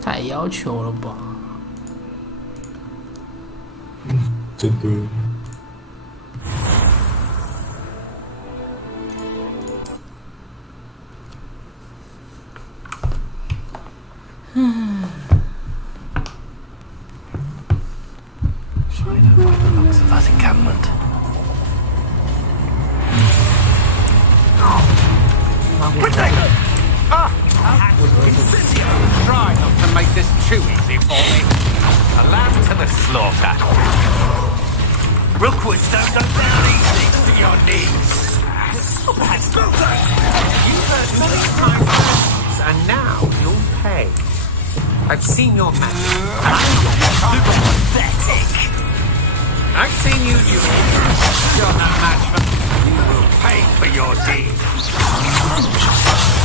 太要求了吧？真的。I don't like the looks of that encampment. Try not to make this too easy for me. A lamb to the slaughter. Rookwood don't go down easy. To your knees. You've heard many times, and now you'll pay. I've seen your magic. Super pathetic. I've seen you do it. You're no match for me. You will pay for your deed.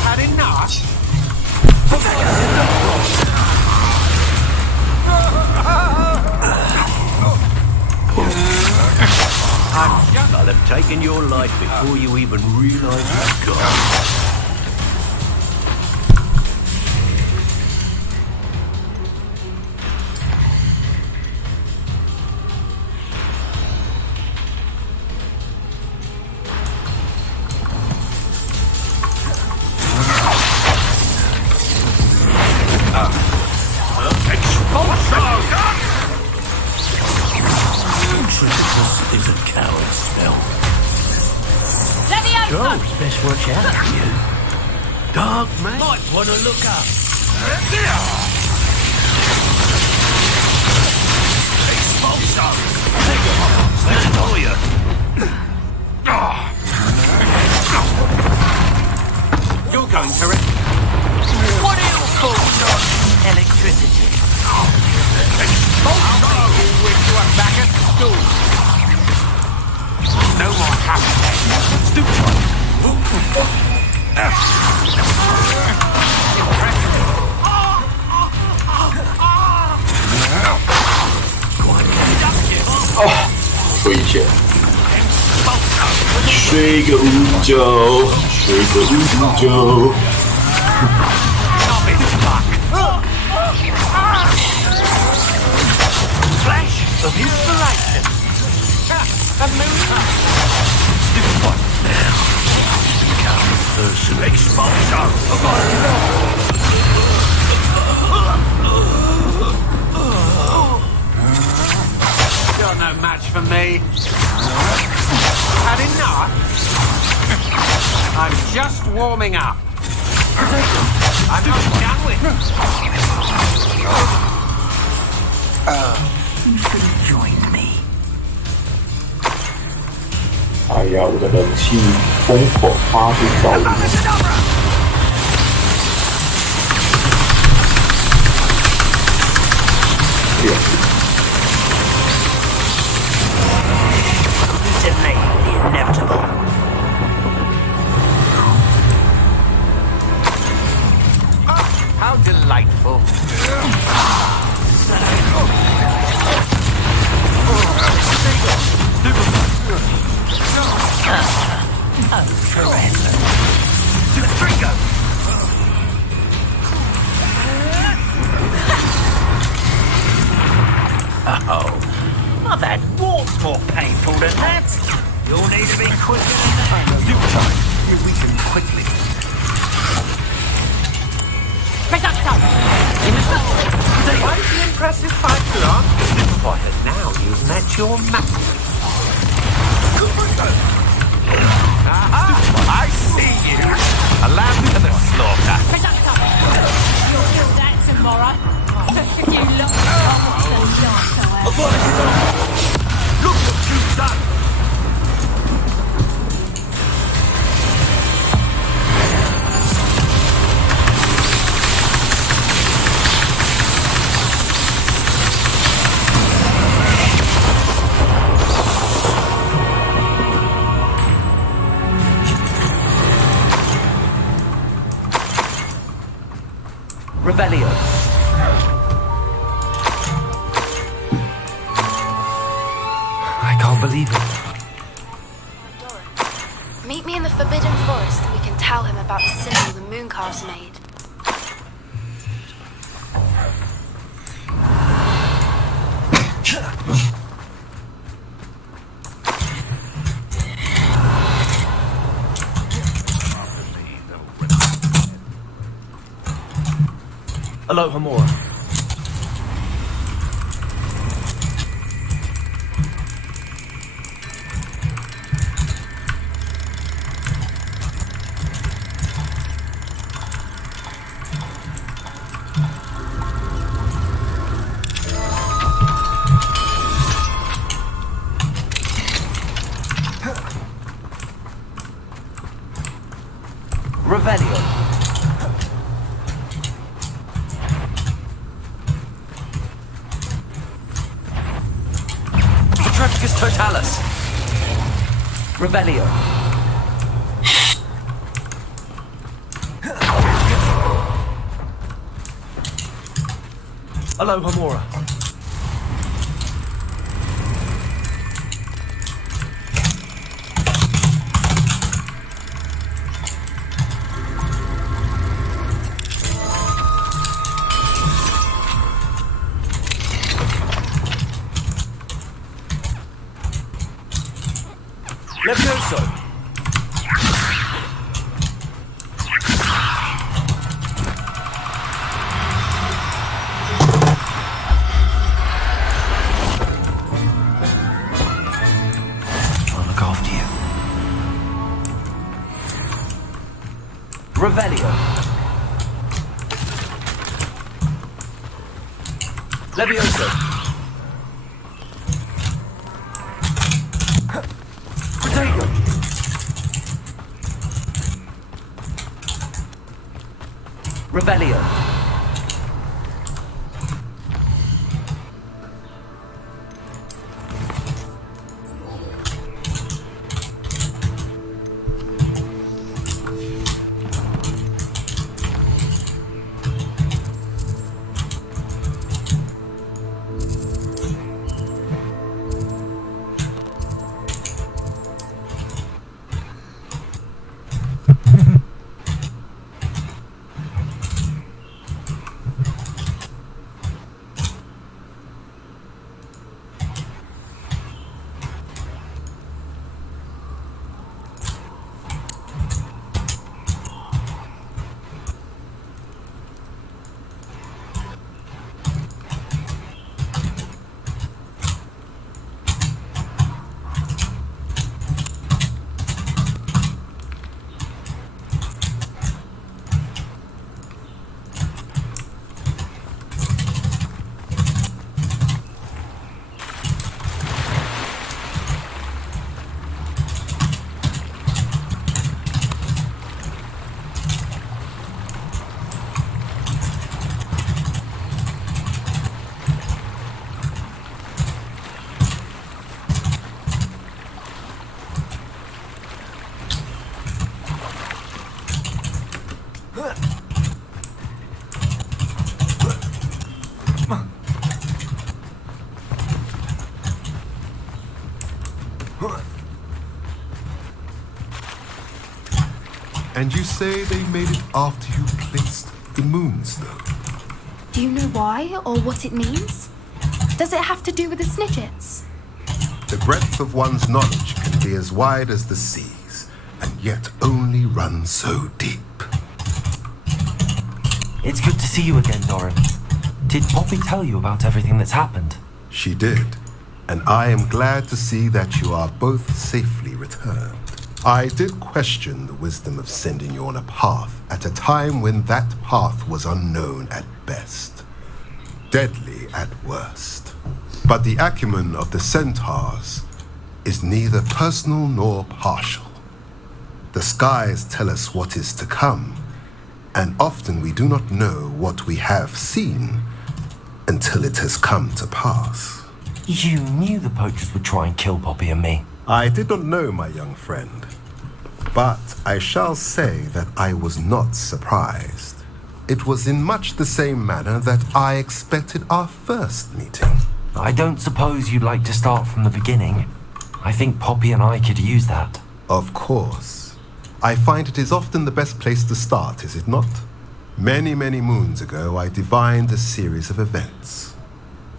Had enough? I'll have taken your life before you even realise you've gone. Is a coward spell. Joe's best watch out for you. Dark man might want to look up. Expulso! Let's follow you. You're going to it. What do you call electricity? Expulso! Wish you were back at school. No more happy. Stupid one.睡一下，睡个午觉，睡个午觉。Flash of inspiration. A moon. Stupid one. Now, come first and expulso. You're no match for me. Had enough? I'm just warming up. I'm not done with. You should have joined me. 哎呀，我的人气疯狂发出噪音。Delay the inevitable. How delightful. To the trigger. Oh, I've had warts more painful than that. You'll need to be quicker than that. We can quickly. Quite the impressive fight, Lon. What, and now you've met your match. Aha! I see you. A lamb to the slaughter. You'll do that tomorrow. If you look, Look what you've done. Rebellion. I can't believe it. Meet me in the Forbidden Forest and we can tell him about the symbol the Mooncalves made. Aloha Mora. Revelio. Patrioticus Totalis. Revelio. Aloha Mora. Levioso. I'll look after you. Revelio. Levioso. Protego. Revelio. And you say they made it after you placed the moonstone? Do you know why or what it means? Does it have to do with the Snidgets? The breadth of one's knowledge can be as wide as the seas, and yet only run so deep. It's good to see you again, Doran. Did Poppy tell you about everything that's happened? She did, and I am glad to see that you are both safely returned. I did question the wisdom of sending you on a path at a time when that path was unknown at best, deadly at worst. But the acumen of the centaurs is neither personal nor partial. The skies tell us what is to come, and often we do not know what we have seen until it has come to pass. You knew the poachers would try and kill Poppy and me. I did not know, my young friend, but I shall say that I was not surprised. It was in much the same manner that I expected our first meeting. I don't suppose you'd like to start from the beginning. I think Poppy and I could use that. Of course. I find it is often the best place to start, is it not? Many, many moons ago, I divined a series of events.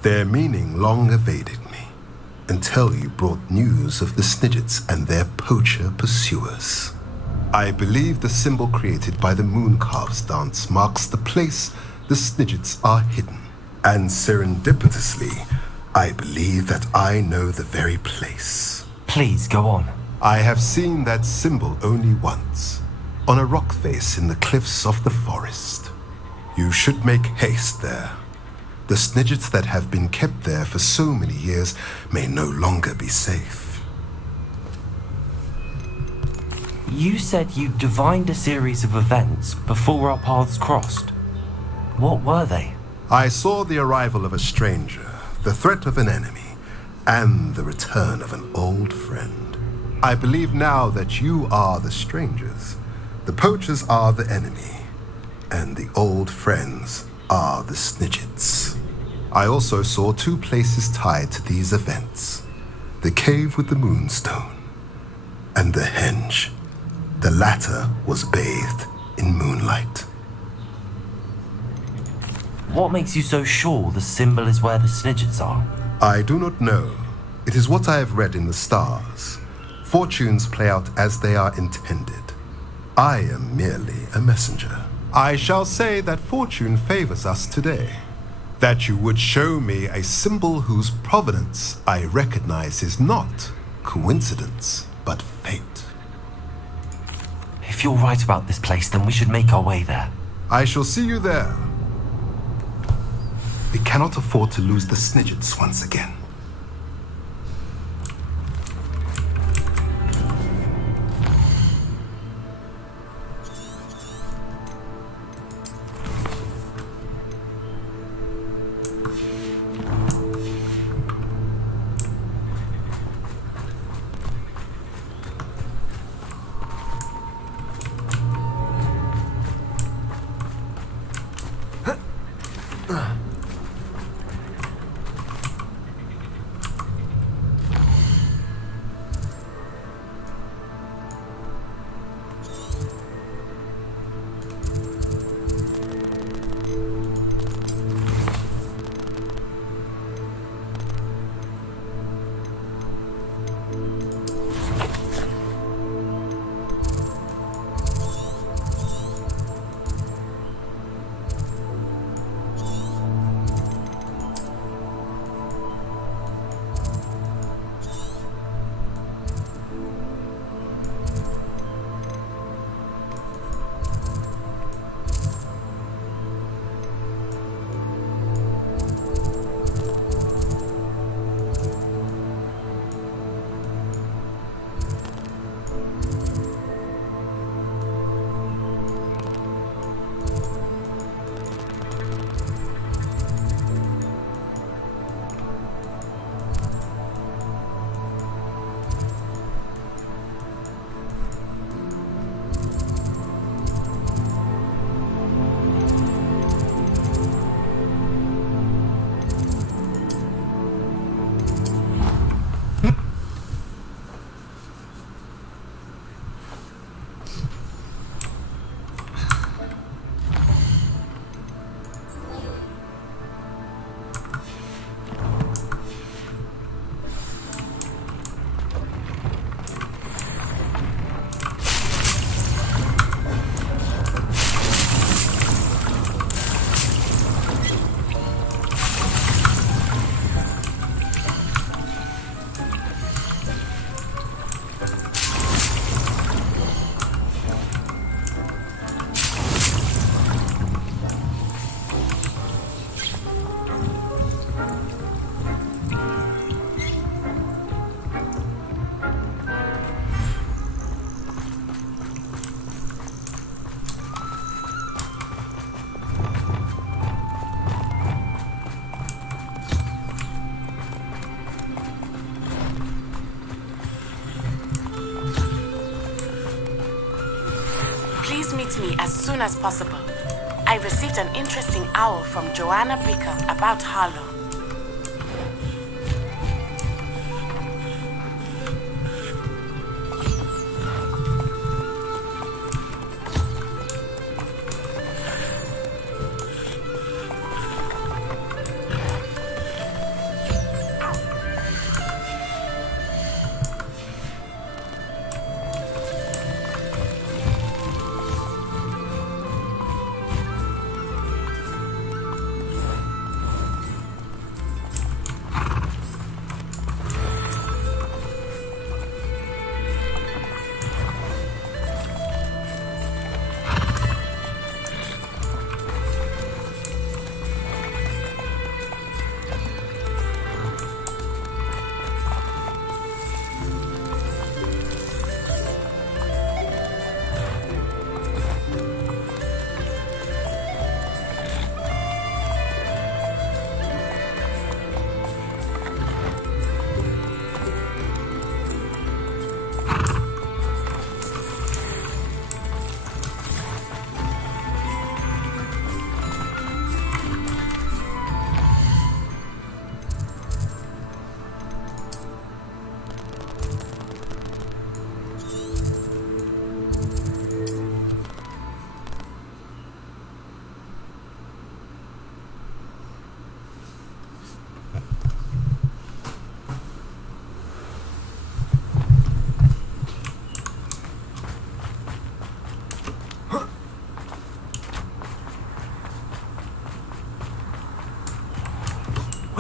Their meaning long evaded me, until you brought news of the Snidgets and their poacher pursuers. I believe the symbol created by the Mooncalves dance marks the place the Snidgets are hidden. And serendipitously, I believe that I know the very place. Please, go on. I have seen that symbol only once, on a rock face in the cliffs of the forest. You should make haste there. The Snidgets that have been kept there for so many years may no longer be safe. You said you divined a series of events before our paths crossed. What were they? I saw the arrival of a stranger, the threat of an enemy, and the return of an old friend. I believe now that you are the strangers, the poachers are the enemy, and the old friends are the Snidgets. I also saw two places tied to these events, the cave with the moonstone and the henge. The latter was bathed in moonlight. What makes you so sure the symbol is where the Snidgets are? I do not know. It is what I have read in the stars. Fortunes play out as they are intended. I am merely a messenger. I shall say that fortune favors us today. That you would show me a symbol whose provenance I recognize is not coincidence, but fate. If you're right about this place, then we should make our way there. I shall see you there. We cannot afford to lose the Snidgets once again. Please meet me as soon as possible. I received an interesting owl from Joanna Bricker about Harlow.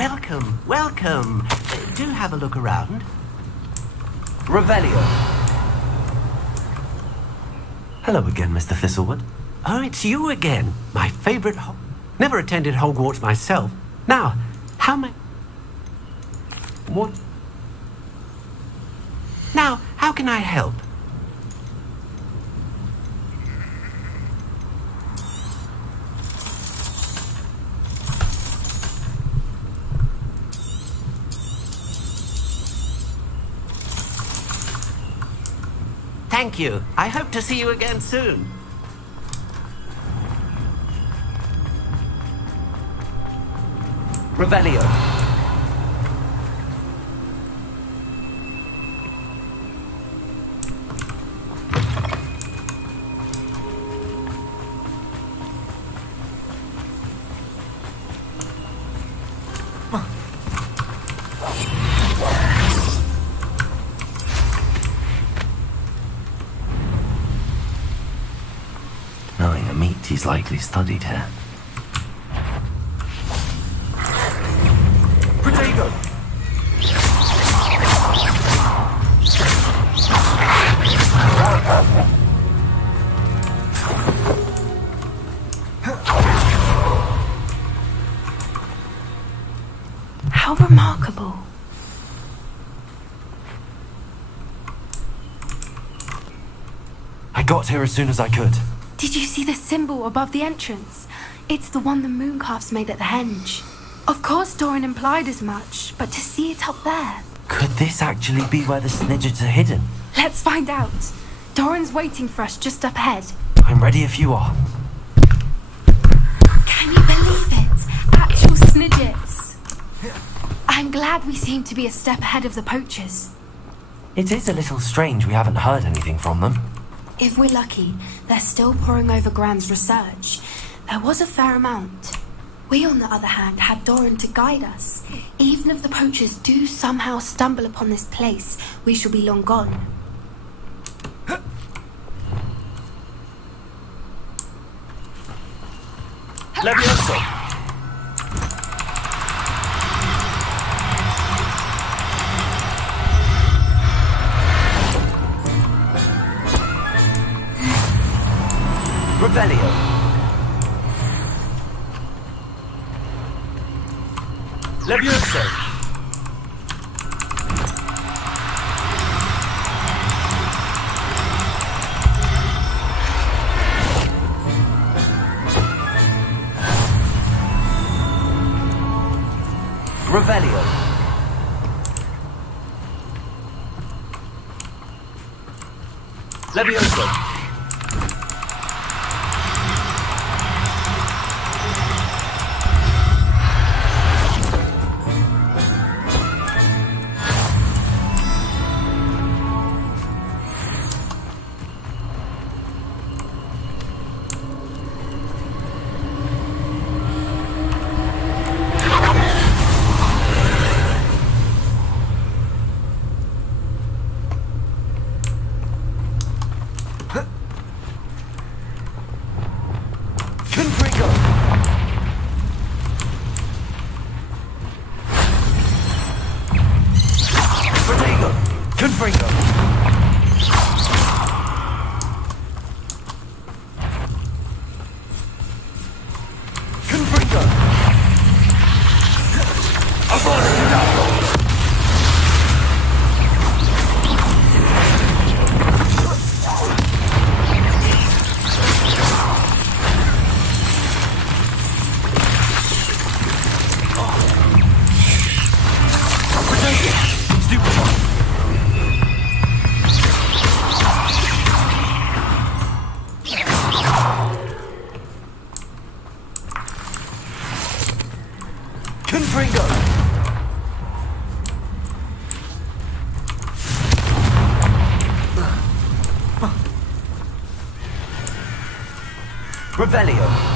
Welcome, welcome. Do have a look around. Revelio. Hello again, Mr. Thistlewood. Oh, it's you again. My favorite. Never attended Hogwarts myself. Now, how may. What? Now, how can I help? Thank you. I hope to see you again soon. Revelio. Knowing a meat, he's likely studied here. Potato! How remarkable. I got here as soon as I could. Did you see the symbol above the entrance? It's the one the mooncalfs made at the henge. Of course Doran implied as much, but to see it up there... Could this actually be where the snidgets are hidden? Let's find out. Doran's waiting for us just up ahead. I'm ready if you are. Can you believe it? Actual snidgets. I'm glad we seem to be a step ahead of the poachers. It is a little strange we haven't heard anything from them. If we're lucky, they're still poring over Gran's research. There was a fair amount. We, on the other hand, had Doran to guide us. Even if the poachers do somehow stumble upon this place, we shall be long gone. Levioso! Revelio. Levioso. Revelio. Levioso. Revelio.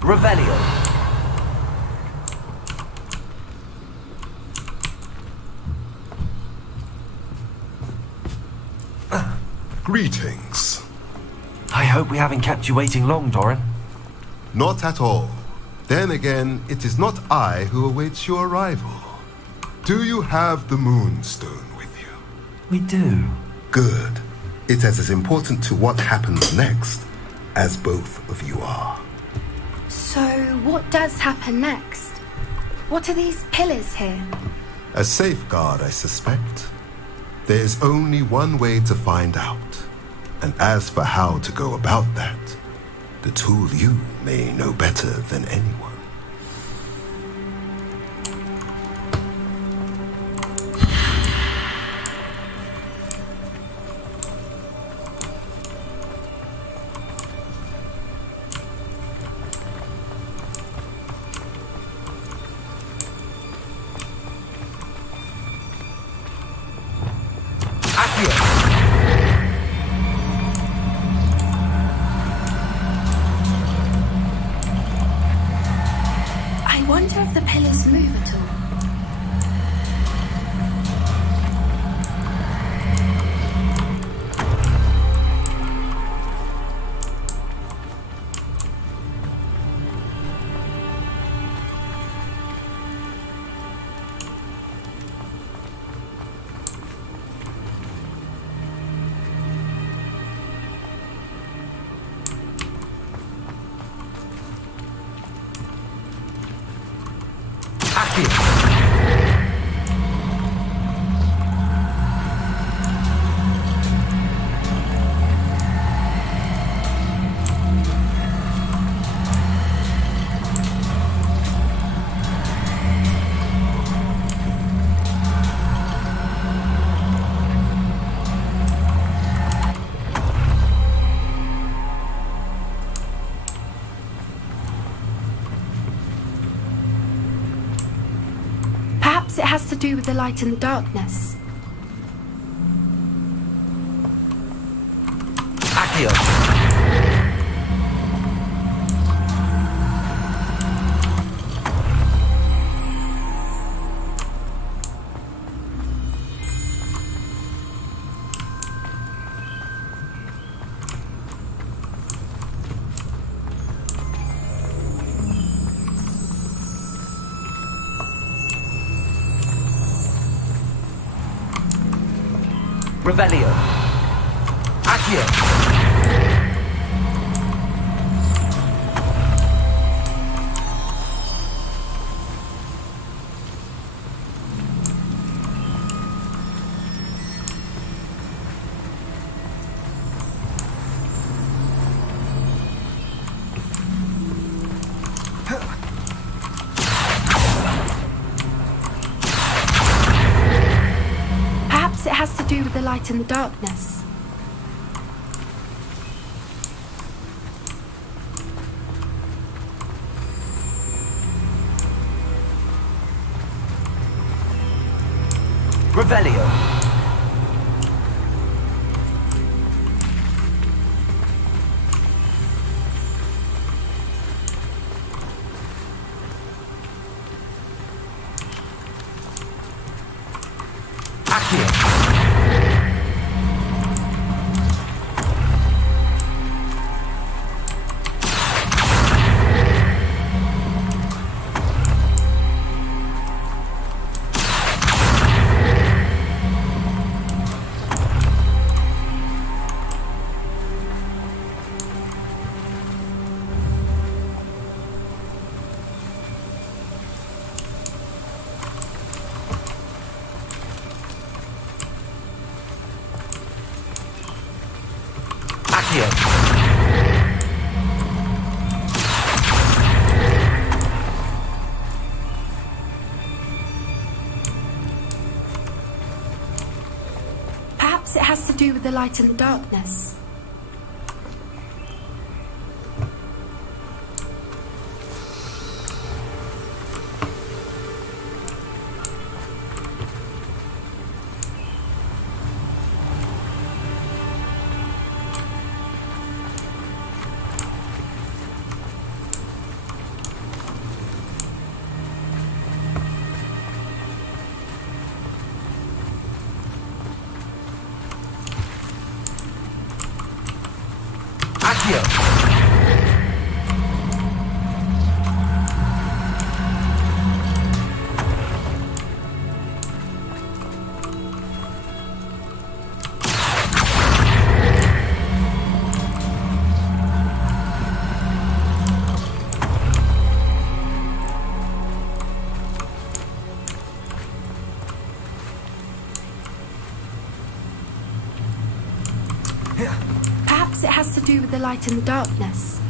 Revelio. Greetings. I hope we haven't kept you waiting long, Doran. Not at all. Then again, it is not I who awaits your arrival. Do you have the Moonstone with you? We do. Good. It is as important to what happens next as both of you are. So, what does happen next? What are these pillars here? A safeguard, I suspect. There's only one way to find out. And as for how to go about that, the two of you may know better than anyone. I wonder if the pillars move at all. Perhaps it has to do with the light and the darkness. Accio. Revelio. Accio. Perhaps it has to do with the light and the darkness. Revelio. Accio. Perhaps it has to do with the light and the darkness. light in the darkness.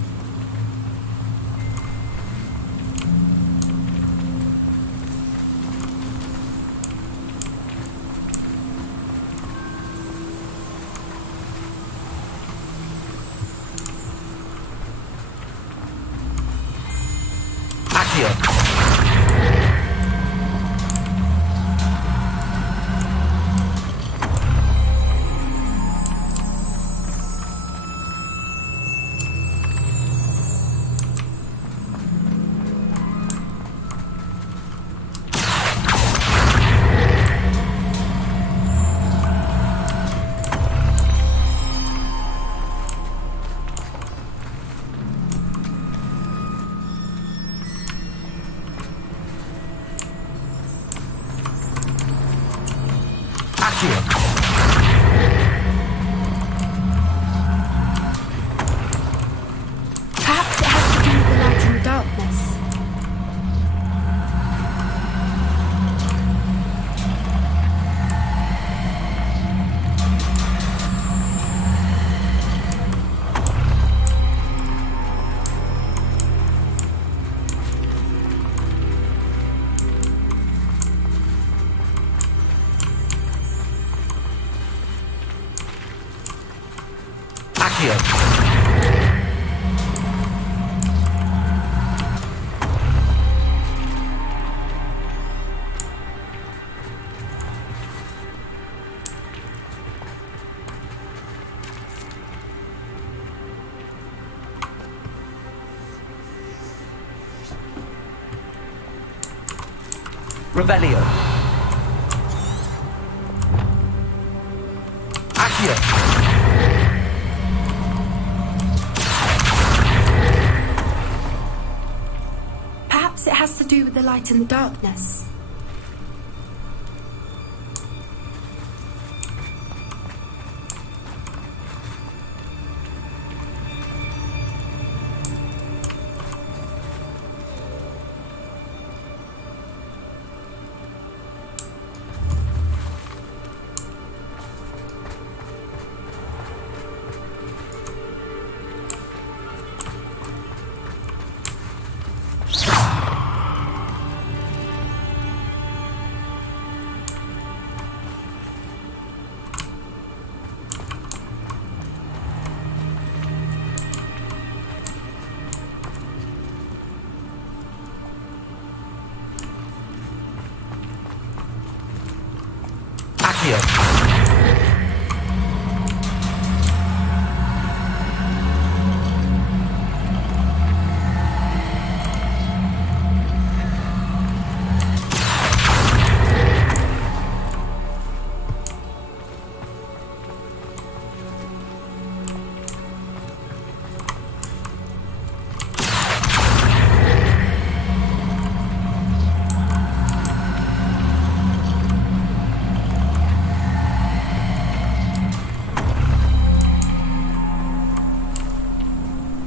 Perhaps it has to do with the light in the darkness. Revelio. Accio. Perhaps it has to do with the light in the darkness.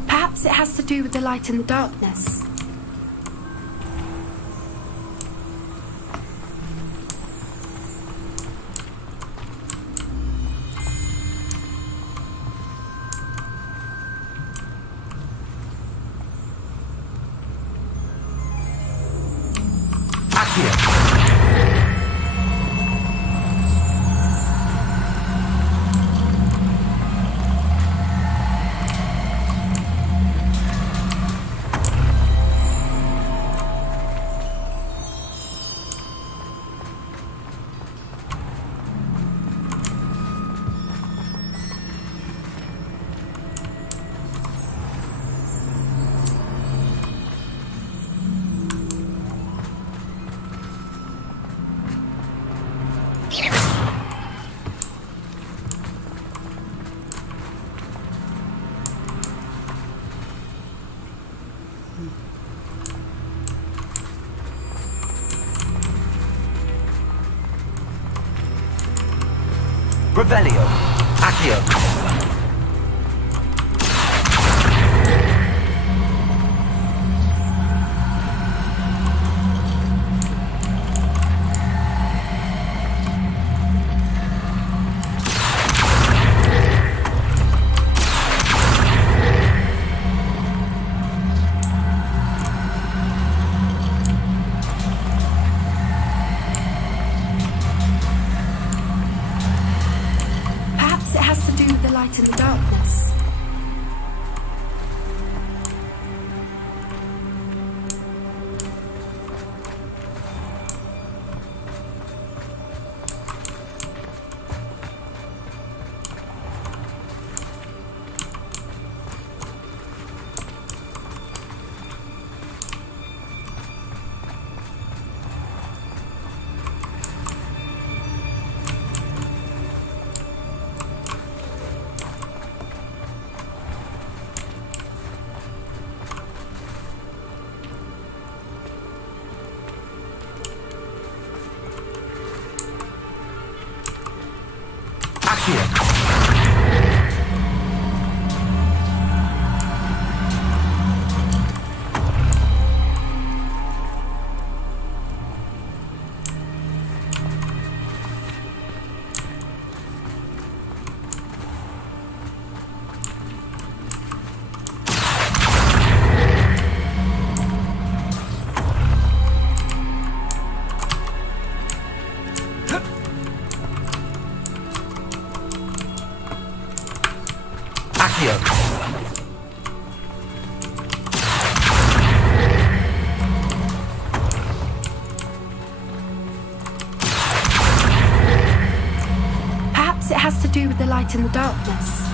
Perhaps it has to do with the light in the darkness. Revelio. Accio. light in the darkness.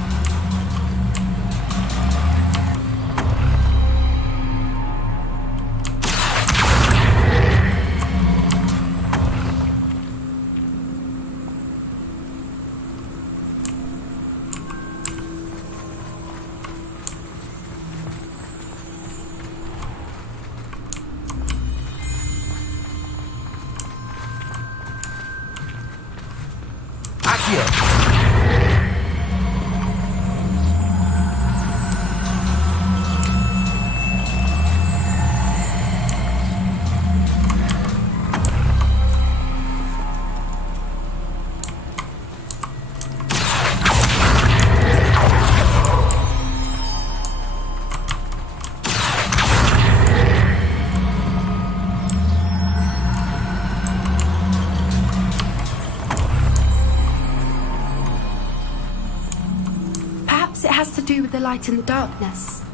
It has to do with the light in the darkness.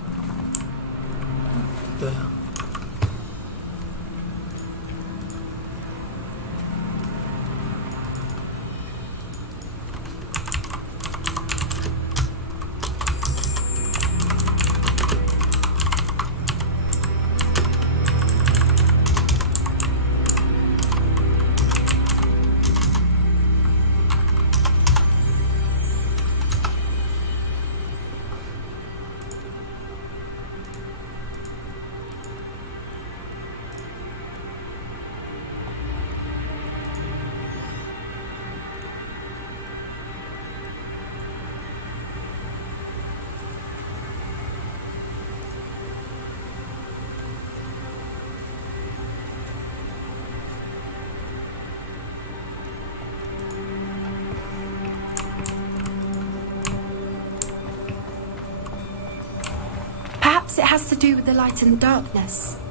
Perhaps it has to do with the light in the darkness.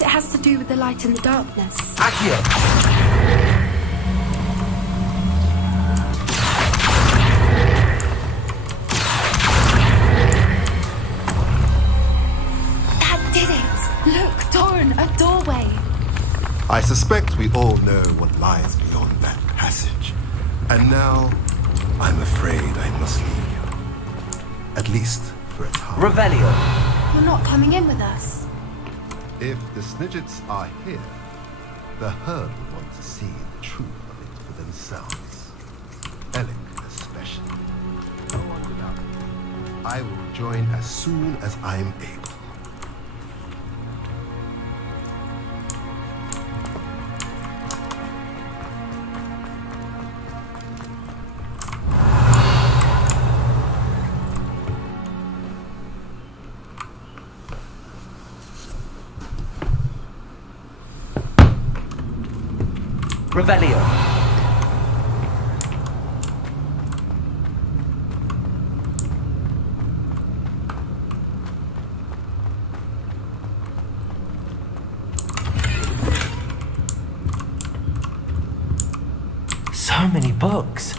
It has to do with the light in the darkness. Accio! That did it! Look, Doran, a doorway. I suspect we all know what lies beyond that passage. And now, I'm afraid I must leave you. At least for a time. Revelio! You're not coming in with us. If the Snidgets are here, the herd will want to see the truth of it for themselves. Alec especially. No one without me. I will join as soon as I am able. Revelio. So many books.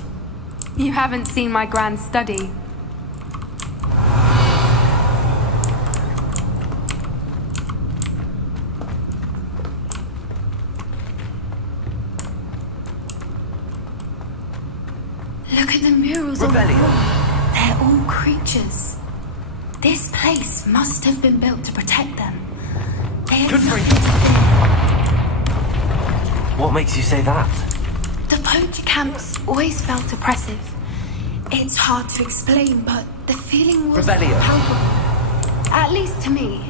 You haven't seen my grand study. Look at the murals on the wall. They're all creatures. This place must have been built to protect them. They have nothing to fear. What makes you say that? The poacher camps always felt oppressive. It's hard to explain, but the feeling was Revelio. palpable. At least to me.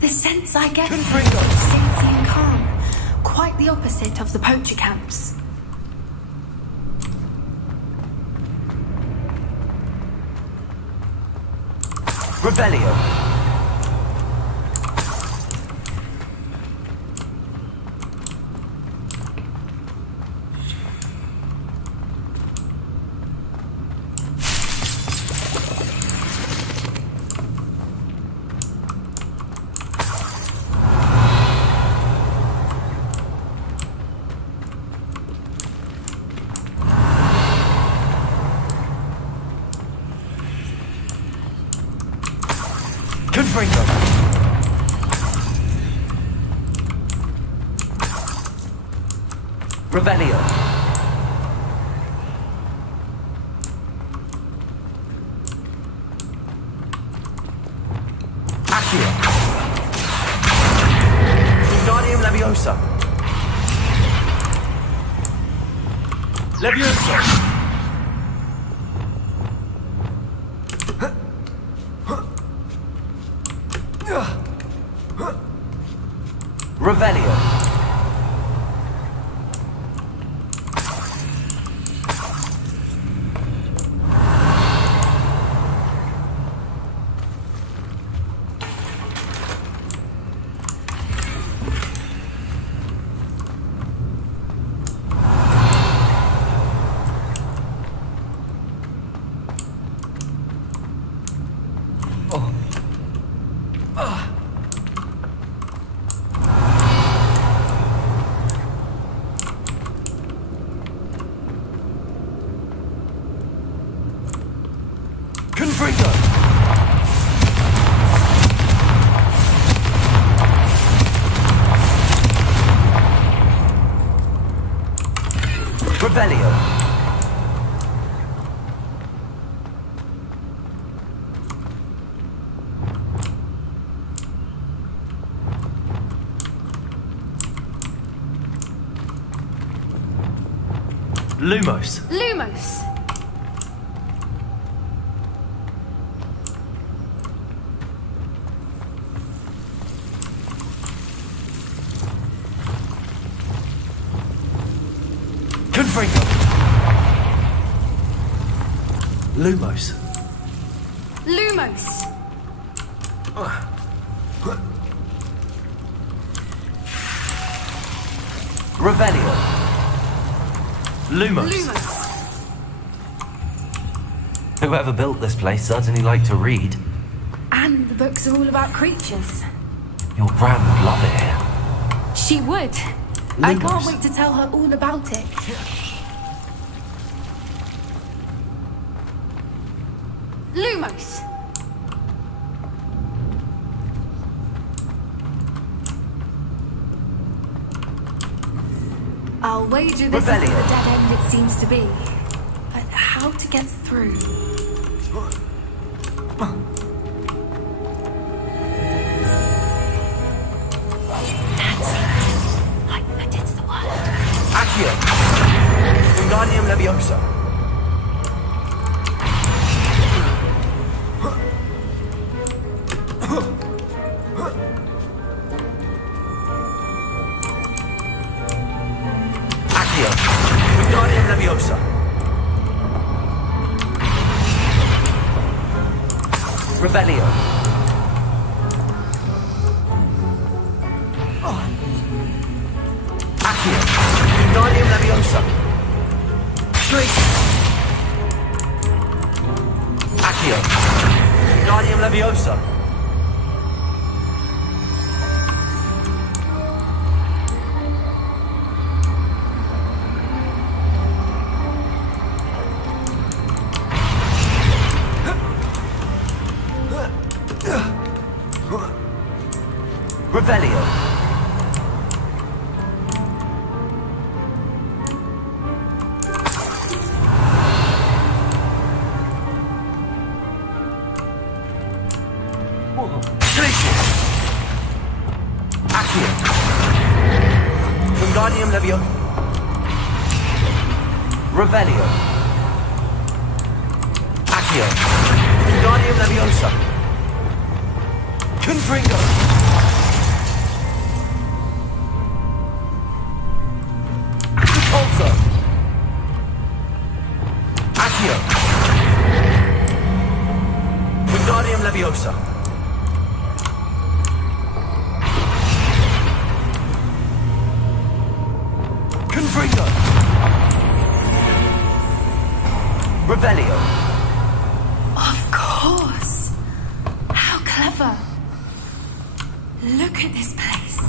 The sense I get Confringo. was safety and calm. Quite the opposite of the poacher camps. Revelio. Confringo. Revelio. Accio. Wingardium Leviosa. Leviosa. Revelio. Confringo. Revelio. Lumos. Lumos. Confringo. Lumos. Lumos. Revelio. Lumos. Lumos. Whoever built this place certainly liked to read. And the books are all about creatures. Your Gran would love it here. She would. I can't Lumos. wait to tell her all about it. Lumos. I'll wager this isn't the Revelio. dead end it seems to be. But how to get through? I bet it's the word. Accio. Wingardium Leviosa. Accio. Wingardium Leviosa. Revelio. Accio. Wingardium Leviosa. Shriek. Accio. Wingardium Leviosa. Revelio. Glacius. Accio. Wingardium Leviosa. Revelio. Accio. Wingardium Leviosa. Confringo. Repulsor. Accio. Wingardium Leviosa. Confringo. Revelio. Of course. How clever. Look at this place.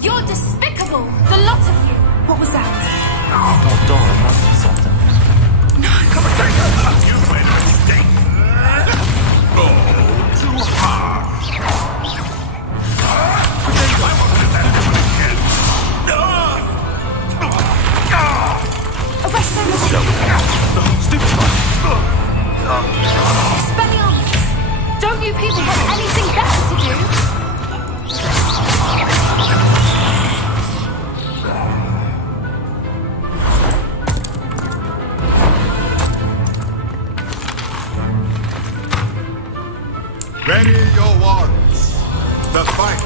You're despicable, the lot of you. What was that? Not Doran, that's for certain. No, come on. You made a mistake. Oh, too harsh. I wanted that to begin. Arrest them. Stupid one. Expelliarmus! Don't you people have anything better to do? Ready your wands. The fight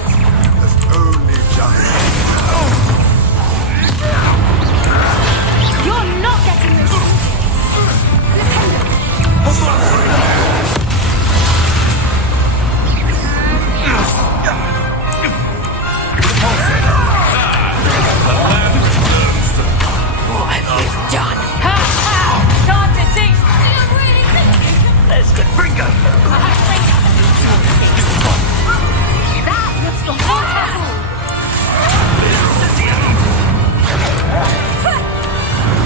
has only just You're not getting this. What have you done? Ha ha! Time to teach. There's the Confringo. That looks the whole castle.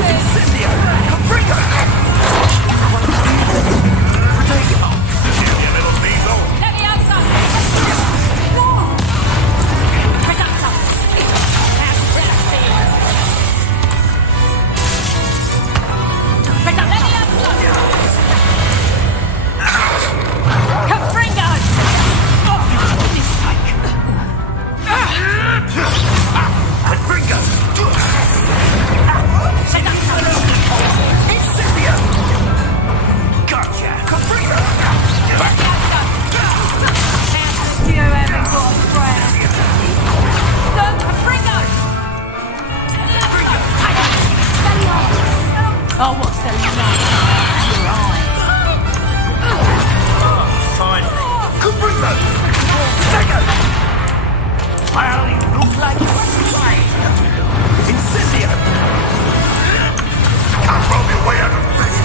Incendio. Confringo. Let me out some. Reductor. Let me out some. Confringo. Confringo. Incendio. Gotcha. Confringo. You haven't got a friend. No, Confringo. Oh, what's the name? Your eyes. Finally. Confringo. Stego. Well, you look like you were trying. Incendio. Can't roll your way out of this.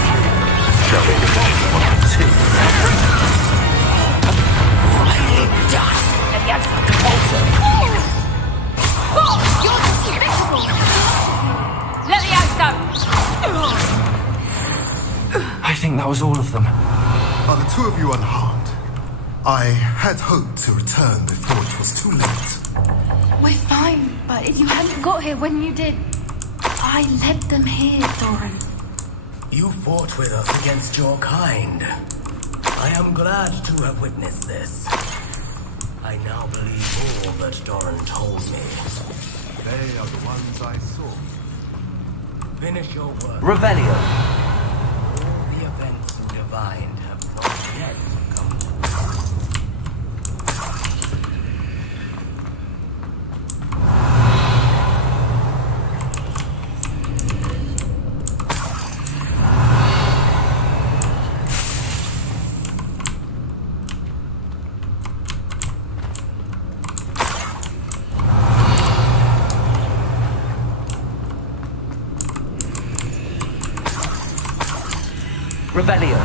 Shall we get on one or two? Done. And the answer also. Oh, you're despicable. Let me out some. I think that was all of them. Are the two of you unharmed? I had hoped to return before it was too late. We're fine, but if you hadn't got here when you did, I led them here, Doran. You fought with us against your kind. I am glad to have witnessed this. I now believe all that Doran told me. They are the ones I saw. Finish your work. Revelio. All the events you divined have not yet come to pass. Revelio.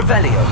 Revelio.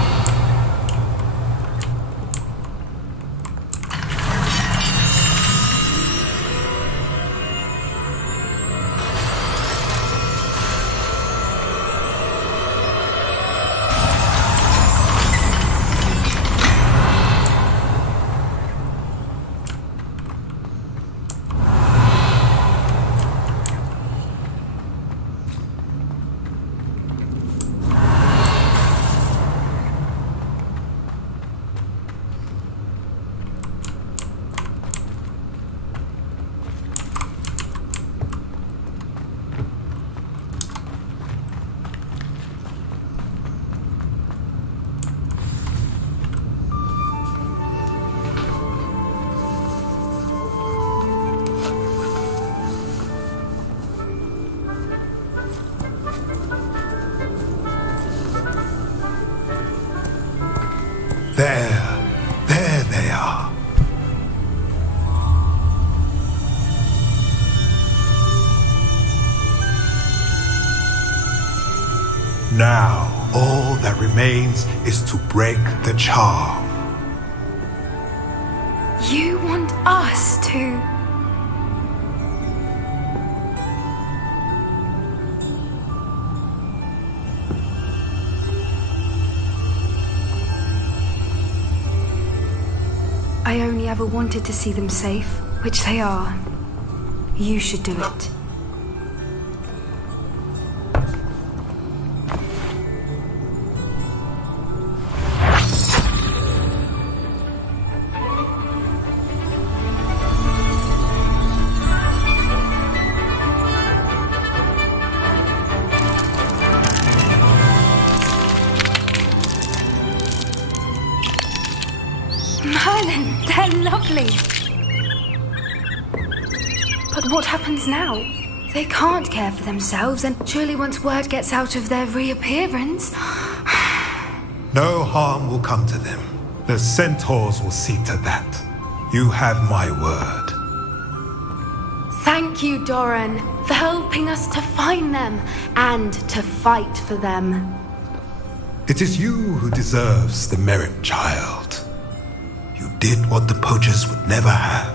There they are. Now, all that remains is to break the charm. You want us to... I only ever wanted to see them safe, which they are. You should do it. Merlin, they're lovely. But what happens now? They can't care for themselves, and surely once word gets out of their reappearance... No harm will come to them. The centaurs will see to that. You have my word. Thank you, Doran, for helping us to find them and to fight for them. It is you who deserves the merit, child. You did what the poachers would never have.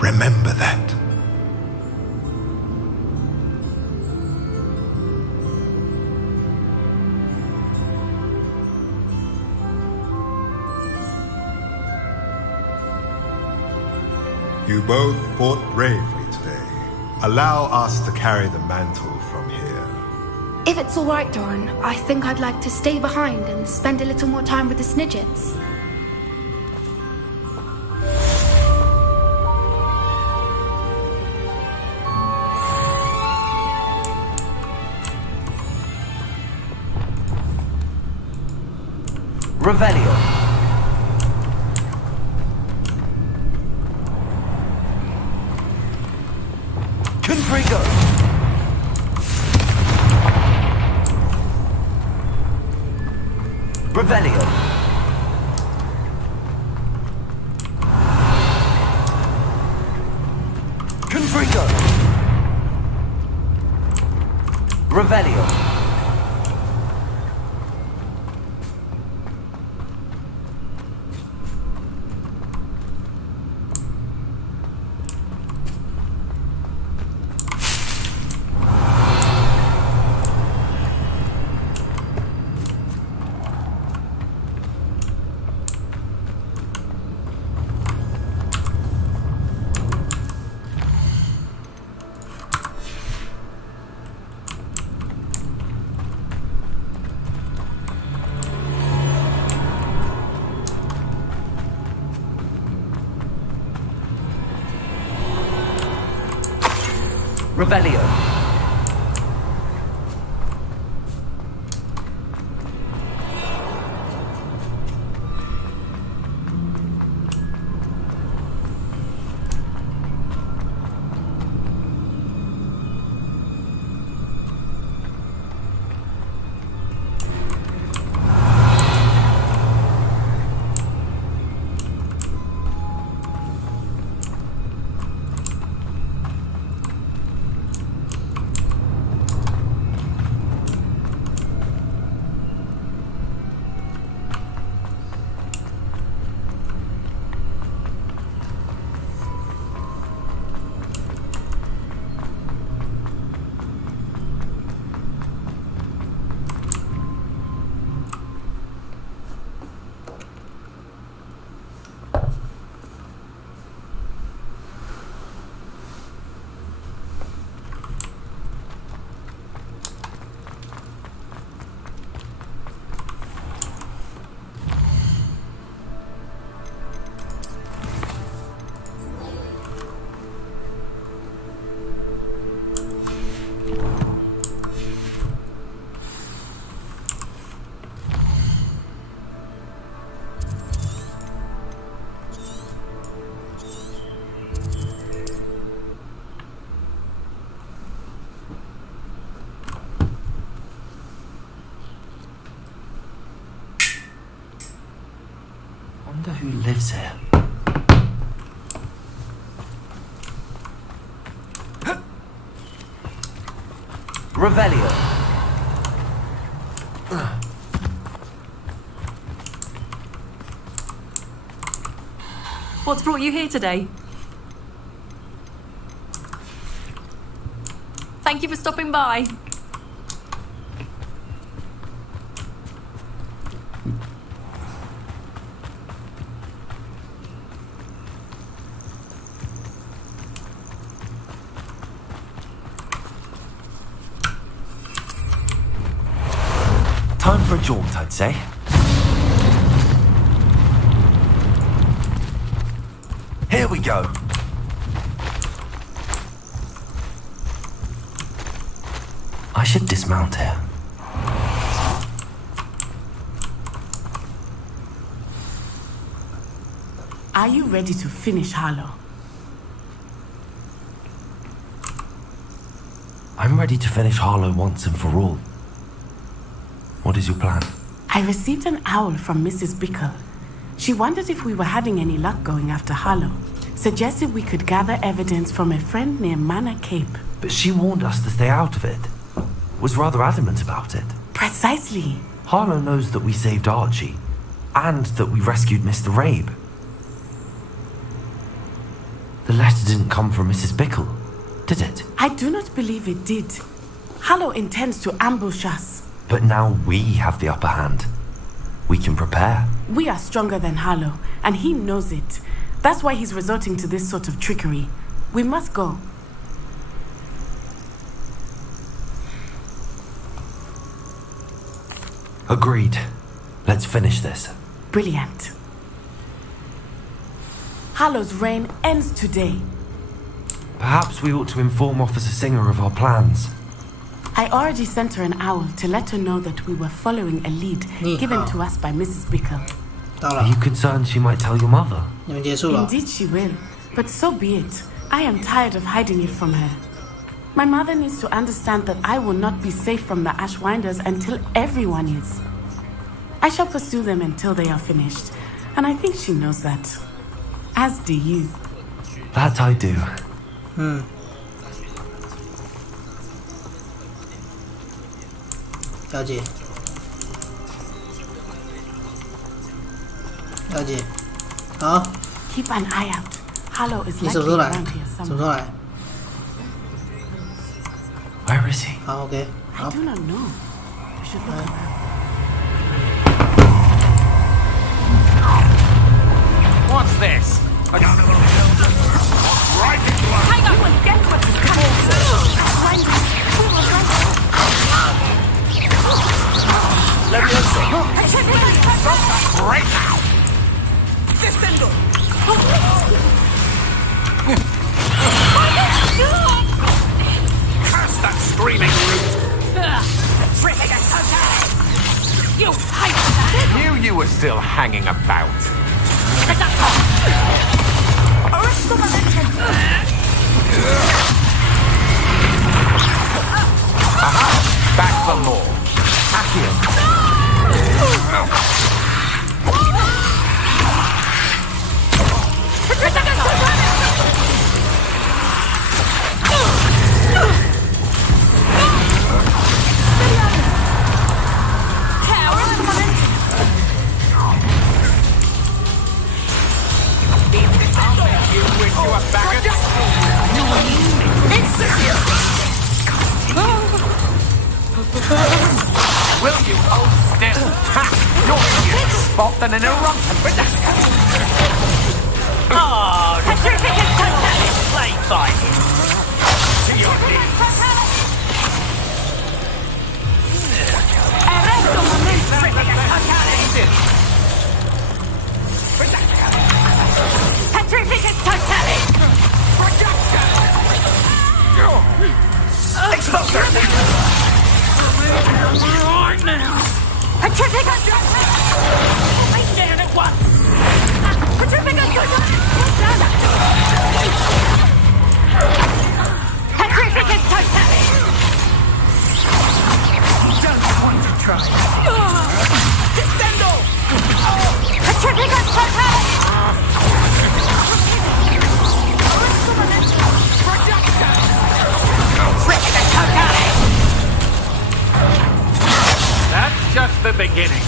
Remember that. You both fought bravely today. Allow us to carry the mantle from here. If it's all right, Doran, I think I'd like to stay behind and spend a little more time with the Snidgets. Revelio. Confrigo. Revelio. Confrigo. Revelio. Revelio. who lives here. Revelio. What's brought you here today? Thank you for stopping by. Time for a jaunt, I'd say. Here we go. I should dismount here. Are you ready to finish Harlow? I'm ready to finish Harlow once and for all. What is your plan? I received an owl from Mrs. Bickle. She wondered if we were having any luck going after Harlow. Suggested we could gather evidence from a friend near Manor Cape. But she warned us to stay out of it. Was rather adamant about it. Precisely. Harlow knows that we saved Archie, and that we rescued Mr. Rabe. The letter didn't come from Mrs. Bickle, did it? I do not believe it did. Harlow intends to ambush us. But now we have the upper hand. We can prepare. We are stronger than Harlow, and he knows it. That's why he's resorting to this sort of trickery. We must go. Agreed. Let's finish this. Brilliant. Harlow's reign ends today. Perhaps we ought to inform Officer Singer of our plans. I already sent her an owl to let her know that we were following a lead given to us by Mrs. Bickle. 到 Are 了 you，concerned she might tell your mother? 你们结束了。 Indeed she will, but so be it. I am tired of hiding it from her. My mother needs to understand that I will not be safe from the Ashwinders until everyone is. I shall pursue them until they are finished, and I think she knows that. As do you. That I do. 了解，了解。好， Keep an eye out. Harlow is 你什 likely 么时候来？ around here 什么时候 somewhere. 来？ Where is he? 好，OK， I 好。 do not know. We should look around. What's this? Right into our... Hang on, get what is coming. Stop that right now! Descendo. Curse that screaming brute! Terrific attack. You hate that. Knew you were still hanging about. Aha! Back for more. You wish you were back at Will you hold still? Ha! You're easier to spot than an eruption. Oh, play fighting. To your knees. Explosive! Right now! Down at once! Don't want to try. Descendo! beginning.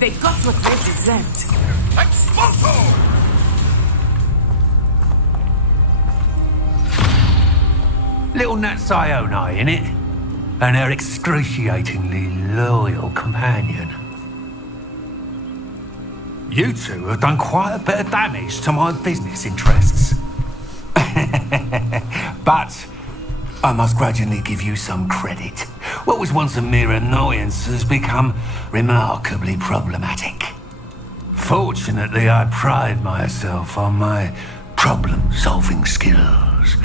They got what they deserved. Expulso! Little Nat Sioni, innit? And her excruciatingly loyal companion. You two have done quite a bit of damage to my business interests. But I must grudgingly give you some credit. What was once a mere annoyance has become remarkably problematic. Fortunately, I pride myself on my problem-solving skills.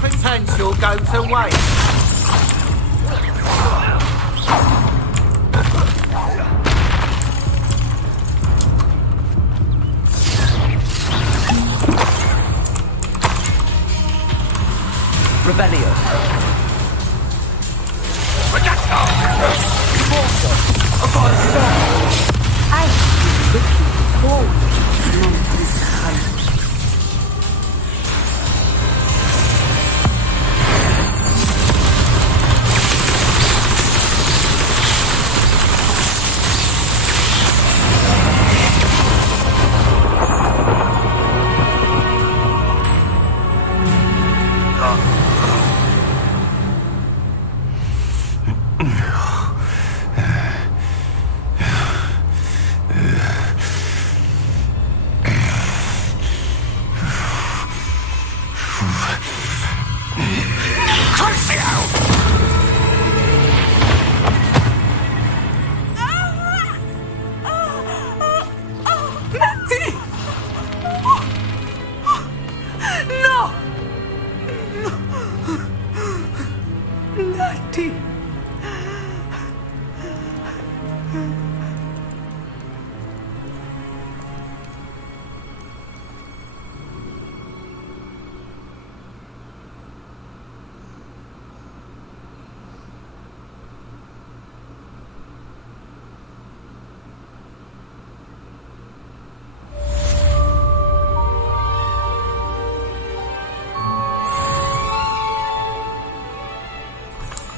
Potential go to waste. Revelio. I am looking forward to this hunt.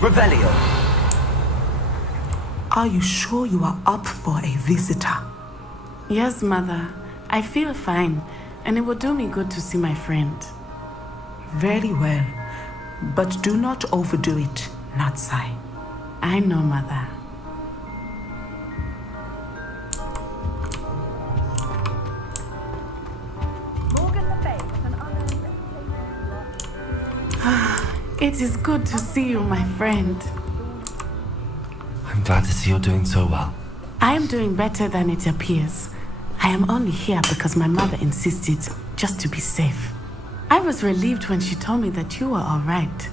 Revelio. Are you sure you are up for a visitor? Yes, Mother. I feel fine, and it will do me good to see my friend. Very well, but do not overdo it, Natsai. I know, Mother. It is good to see you, my friend. I'm glad to see you're doing so well. I am doing better than it appears. I am only here because my mother insisted, just to be safe. I was relieved when she told me that you were all right.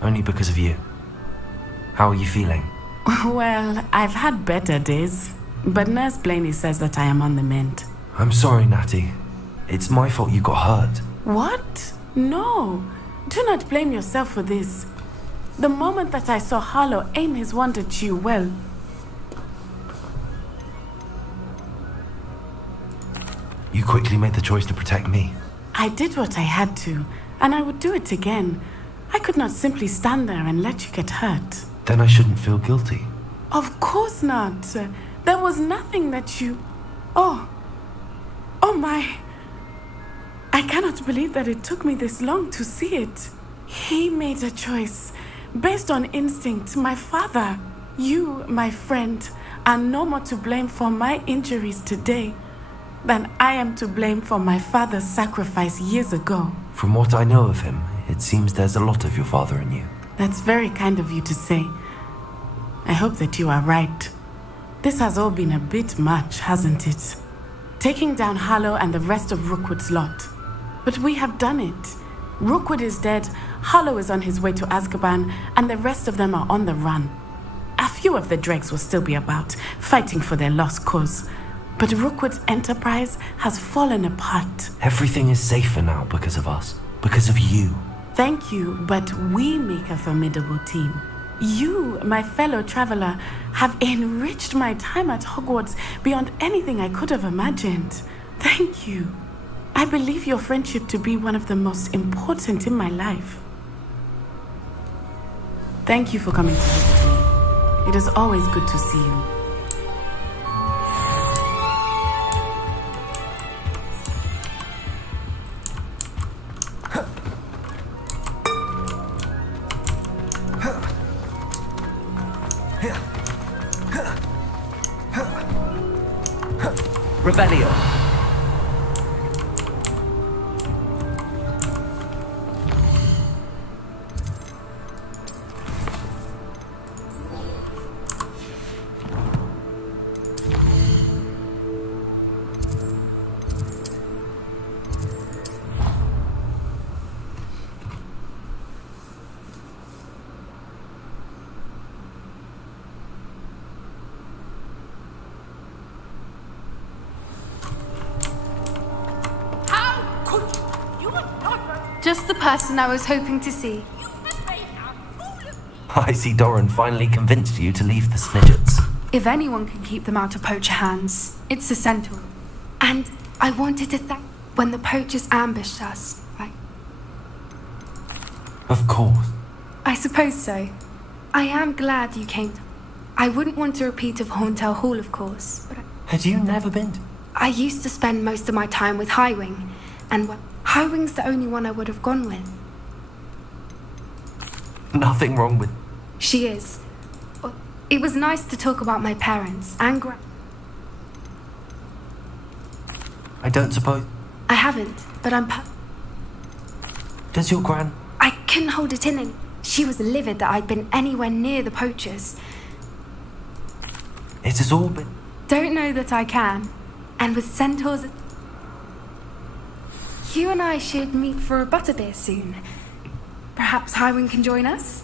Only because of you. How are you feeling? Well, I've had better days, but Nurse Blaney says that I am on the mend. I'm sorry, Natty. It's my fault you got hurt. What? No. Do not blame yourself for this. The moment that I saw Harlow aim his wand at you, well... You quickly made the choice to protect me. I did what I had to, and I would do it again. I could not simply stand there and let you get hurt. Then I shouldn't feel guilty. Of course not. There was nothing that you... Oh my... I cannot believe that it took me this long to see it. He made a choice based on instinct. My father, you, my friend, are no more to blame for my injuries today than I am to blame for my father's sacrifice years ago. From what I know of him, it seems there's a lot of your father in you. That's very kind of you to say. I hope that you are right. This has all been a bit much, hasn't it? Taking down Harlow and the rest of Rookwood's lot. But we have done it. Rookwood is dead, Harlow is on his way to Azkaban, and the rest of them are on the run. A few of the dregs will still be about, fighting for their lost cause. But Rookwood's enterprise has fallen apart. Everything is safer now because of us. Because of you. Thank you, but we make a formidable team. You, my fellow traveler, have enriched my time at Hogwarts beyond anything I could have imagined. Thank you. I believe your friendship to be one of the most important in my life. Thank you for coming to visit me. It is always good to see you. Revelio. Just the person I was hoping to see. I see Doran finally convinced you to leave the Snidgets. If anyone can keep them out of poacher hands, it's the Centaur. And I wanted to thank when the poachers ambushed us, right? Of course. I suppose so. I am glad you came. I wouldn't want a repeat of Horntail Hall, of course, but Had you never been to... I used to spend most of my time with Highwing, and Highwing's the only one I would have gone with. Nothing wrong with... She is. Well, it was nice to talk about my parents and I don't suppose... I haven't, but I'm Does your gran... I couldn't hold it in, and she was livid that I'd been anywhere near the poachers. It has all been... Don't know that I can. And with centaurs... You and I should meet for a butterbeer soon. Perhaps Highwing can join us?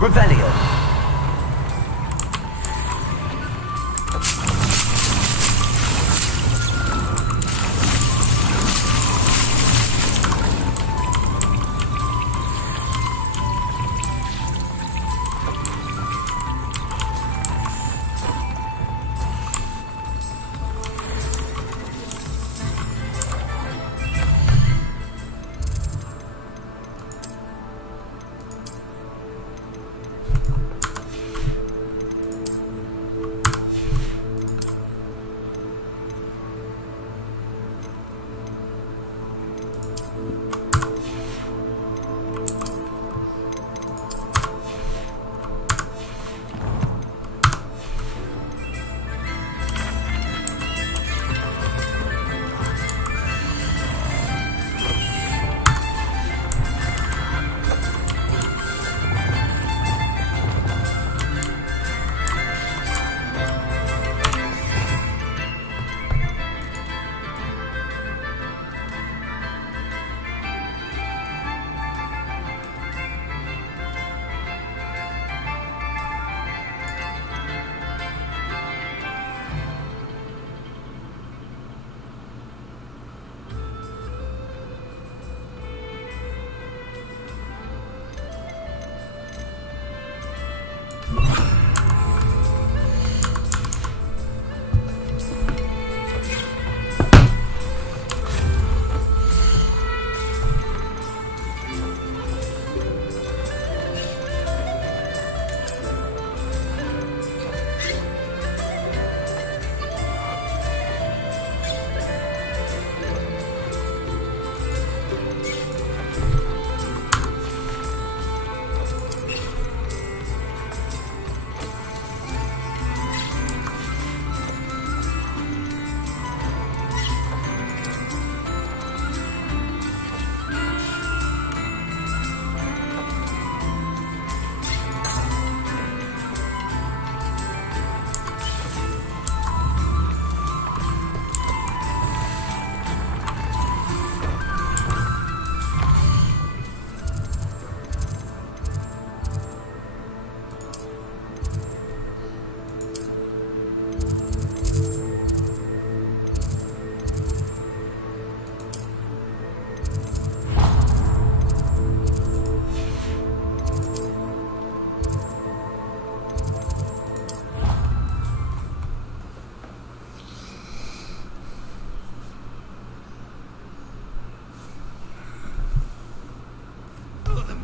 Revelio.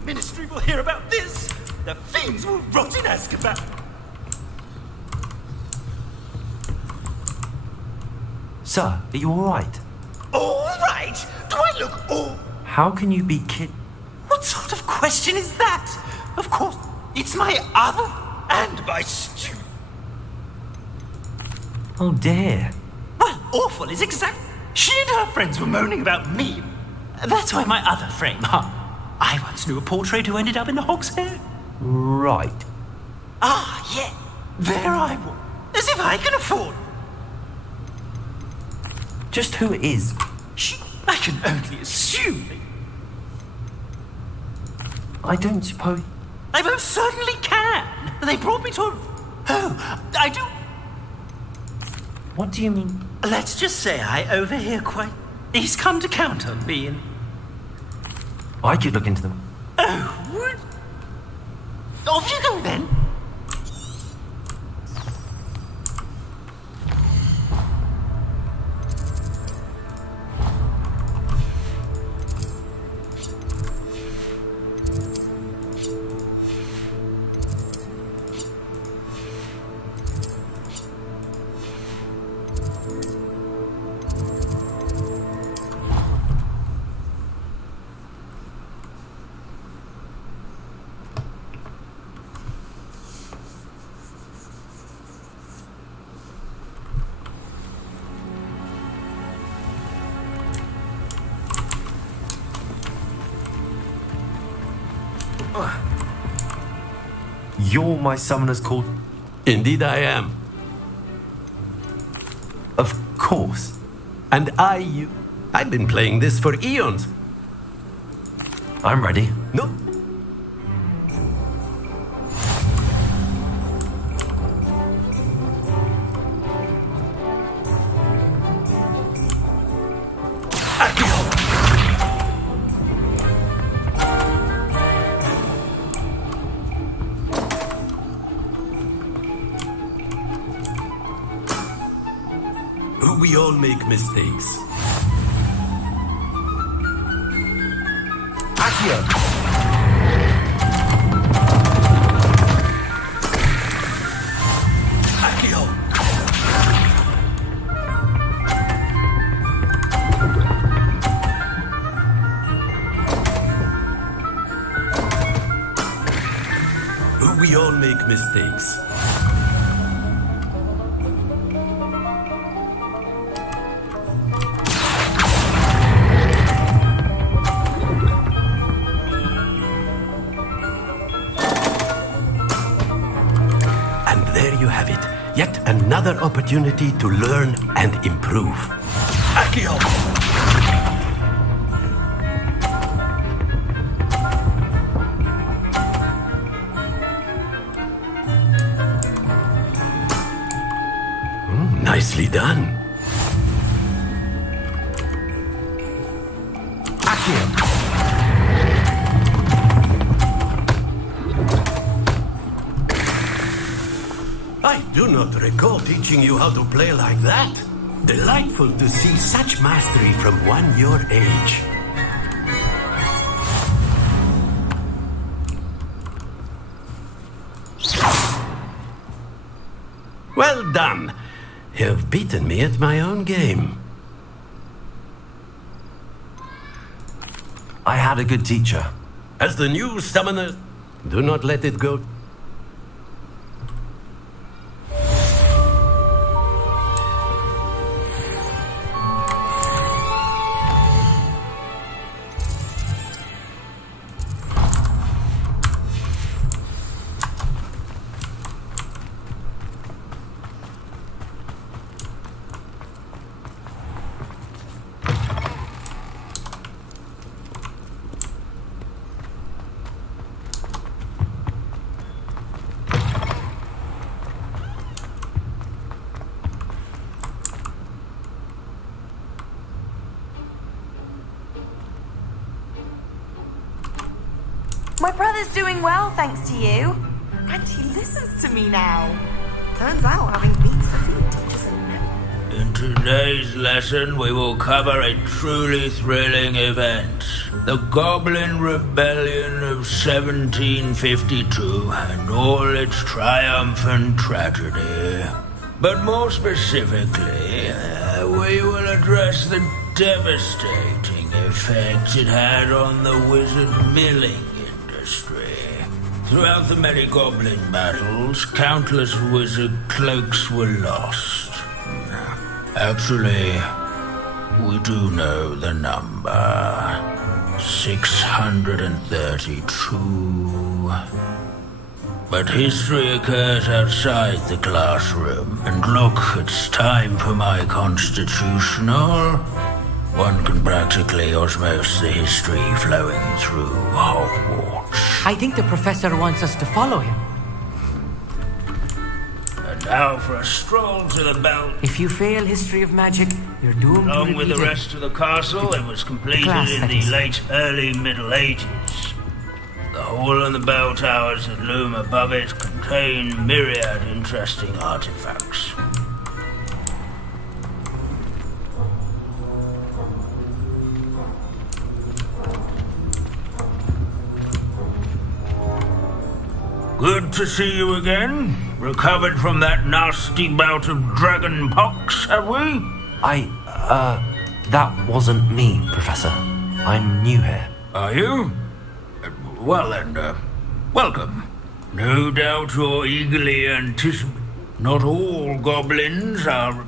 Ministry will hear about this. The fiends will rot in Azkaban. Sir, are you alright? All right? Do I look all... How can you be What sort of question is that? Of course, it's my other and my stew. Oh dear. Well, awful is exact. She and her friends were moaning about me. That's why my other frame, I once knew a portrait who ended up in the Hog's Head. Right. Ah, yeah. There I was. As if I can afford. Just who it is? I can only assume. I don't suppose... I most certainly can. They brought me to a... Oh, I do... What do you mean? Let's just say I overhear quite... He's come to count on me and... I could look into them. Oh, would... Off you go then. You're my summoner's called... Indeed I am. Of course. And you. I've been playing this for eons. I'm ready. No. We all make mistakes. Accio! Accio! We all make mistakes. Yet another opportunity to learn and improve. Accio! Nicely done. Accio! I do not recall teaching you how to play like that. Delightful to see such mastery from one your age. Well done. You've beaten me at my own game. I had a good teacher. As the new summoner, do not let it go. My brother's doing well, thanks to you. And he listens to me now. Turns out having beats for feet teaches him. In today's lesson, we will cover a truly thrilling event. The Goblin Rebellion of 1752 and all its triumph and tragedy. But more specifically, we will address the devastating effect it had on the wizard milling industry. Throughout the many goblin battles, countless wizard cloaks were lost. Actually, we do know the number. 632. But history occurs outside the classroom, and look, it's time for my constitutional. One can practically osmose the history flowing through Hogwarts. I think the professor wants us to follow him. And now for a stroll to the belt. If you fail history of magic, you're doomed to Along with the repeat it. rest of the castle, it was completed in the late early Middle Ages. The hall and the bell towers that loom above it contain myriad interesting artifacts. Good to see you again. Recovered from that nasty bout of dragon pox, have we? That wasn't me, Professor. I'm new here. Are you? Well then, welcome. No doubt you're eagerly anticipating. Not all goblins are...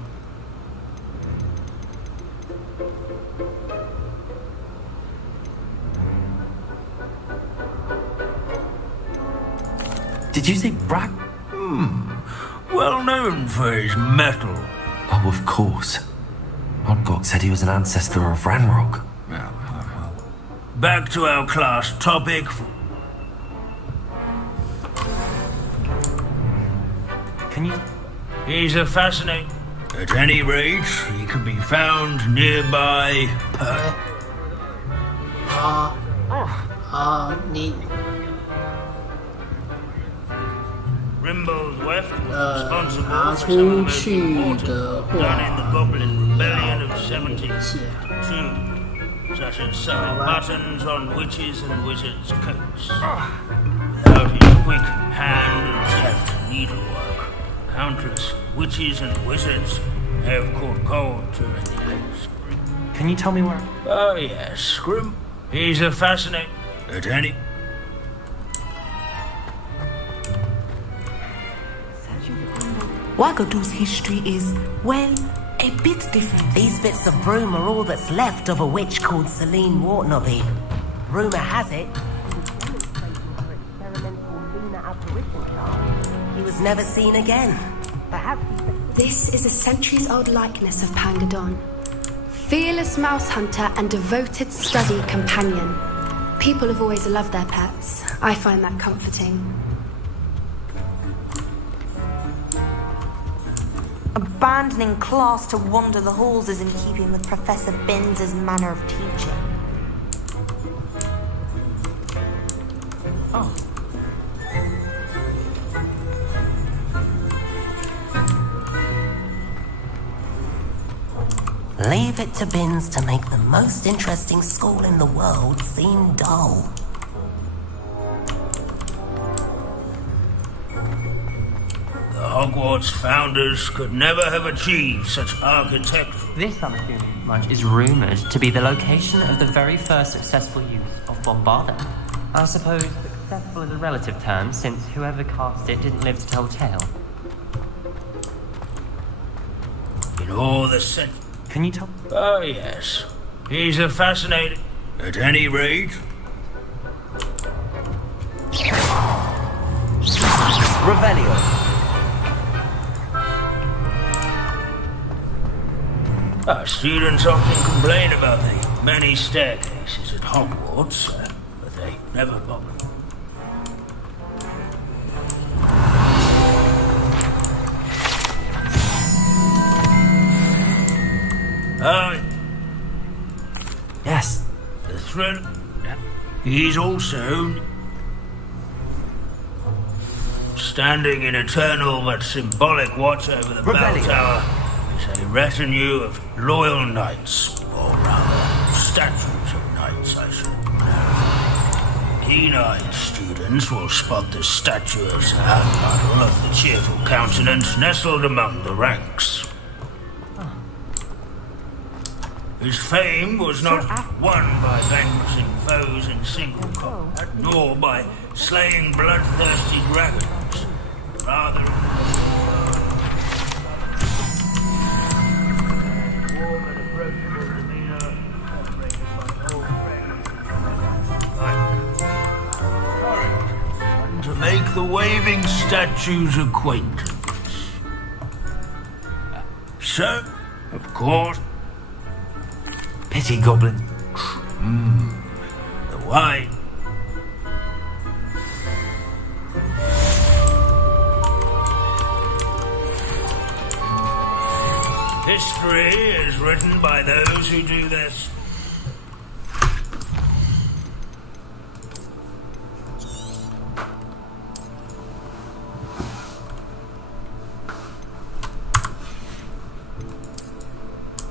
Did you say Brag? Well known for his metal. Oh, of course. Odgok said he was an ancestor of Ranrock. Back to our class topic. Can you... He's a fascinating... At any rate, he can be found nearby... Rimbo's Weft was responsible for some of the most important done in the Goblin Rebellion of 1752, such as sewing buttons on witches and wizards' coats. Without his quick hand and deft needlework, countless witches and wizards have caught cold during the age. Can you tell me where... Oh yes, Scrim. He's a fascinating... At any... Wagadu's history is, well, a bit different. These bits of broom are all that's left of a witch called Celine Wartnobby. Rumour has it he was never seen again. Perhaps This is a centuries-old likeness of Pangadon. Fearless mouse hunter and devoted study companion. People have always loved their pets. I find that comforting. Abandoning class to wander the halls is in keeping with Professor Binns' manner of teaching. Oh. Leave it to Binns to make the most interesting school in the world seem dull. The Hogwarts founders could never have achieved such architecture. This, I'm assuming much, is rumoured to be the location of the very first successful use of bombarding. I suppose successful is a relative term, since whoever cast it didn't live to tell tale. In all the set... Can you tell? Oh, yes. He's a fascinating... At any rate... Revelio. Our students often complain about the many staircases at Hogwarts, but they never bother. Yes. The thrill... He's also... standing in eternal but symbolic watch over the bell tower. is a retinue of loyal knights, or rather, statues of knights, I should add. Keen-eyed students will spot the statue of Sir Admiral of the cheerful countenance nestled among the ranks. His fame was not won by vanquishing foes in single combat, nor by slaying bloodthirsty dragons. Rather, warm and approachable demeanor celebrated by all friends. To make the waving statue's acquaintance. So, of course, Pity goblin. The wine. History is written by those who do their